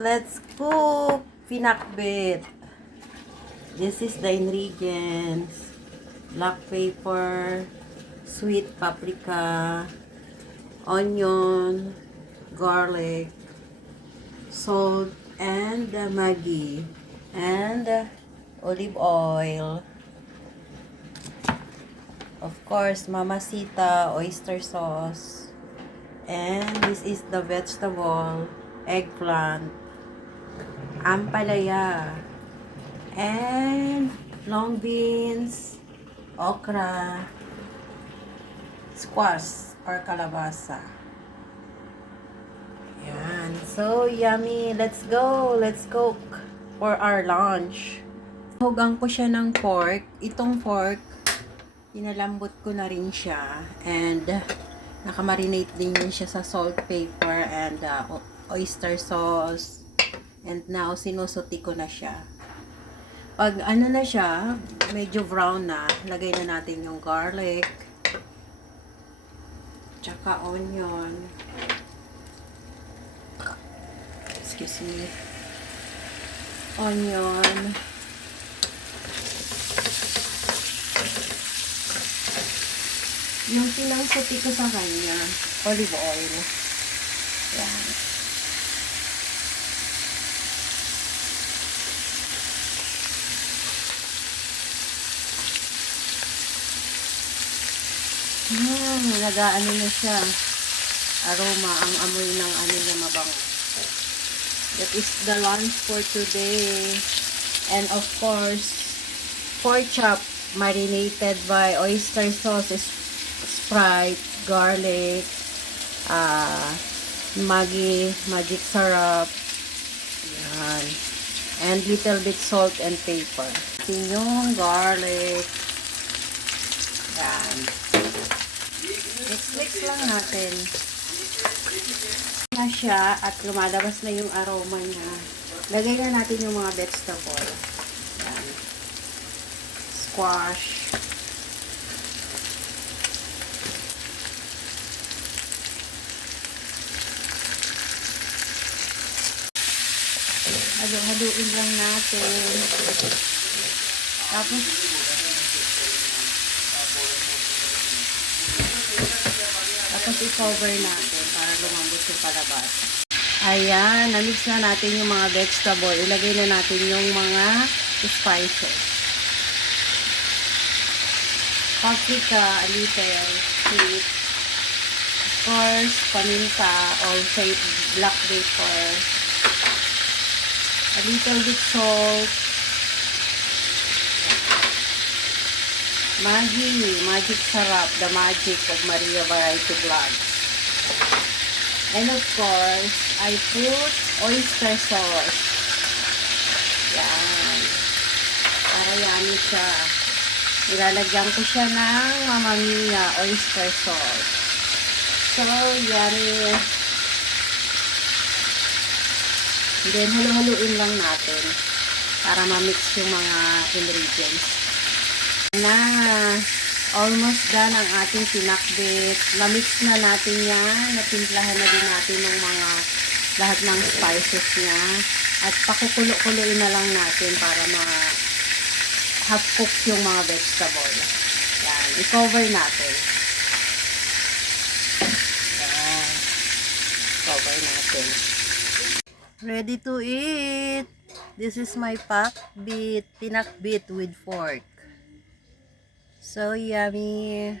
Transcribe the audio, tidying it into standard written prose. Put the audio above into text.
Let's cook pinakbet. This is the ingredients. Black pepper, sweet paprika, onion, garlic, salt, and Maggi, and olive oil. Of course, Mamacita oyster sauce. And this is the vegetable, eggplant, ampalaya, and long beans, okra, squash or kalabasa. Yan. So yummy. Let's go. Let's cook for our lunch. Hugang ko siya ng pork. Itong pork, pinalambot ko na rin siya. And nakamarinate din yun siya sa salt, pepper, and oyster sauce. And now, sinusuti ko na siya. Pag ano na siya, medyo brown na, lagay na natin yung garlic, tsaka onion. Excuse me. Onion. Yung pinangsuti ko sa kanya, olive oil. Yan. Nag-aano na siya. Aroma, ang amoy ng ano niya mabango. That is the lunch for today. And of course, pork chop marinated by oyster sauce, Sprite, garlic, Maggi, magic syrup, yan. And little bit salt and pepper. Yung garlic. Yan. Mix lang natin. Na siya at lumalabas na yung aroma niya. Lagay na natin yung mga vegetable. Yan. Squash. Haluin lang natin. Tapos i-cover natin para lumambot yung palabas. Ayan, na-mix na natin yung mga vegetable. Ilagay na natin yung mga spices. Paprika, a little, sweet. Of course, paminta or say black pepper. A little bit salt. Maggi, magic syrup, the magic of Maria Variety Vlogs. And of course, I put oyster sauce. Yan. Para yummy siya. Ilalagyan ko siya ng Mamma Mia oyster sauce. So, yummy. Then, halo-haloin lang natin para ma-mix yung mga ingredients. Na almost done ang ating pinakbet. Na-mix na natin yan. Natimplahan na din natin ng mga lahat ng spices niya. At pakukulo-kuloin na lang natin para half cook yung mga vegetable. Yan. I-cover natin. Yan. Cover natin. Ready to eat. This is my pinakbet with fork. So yummy.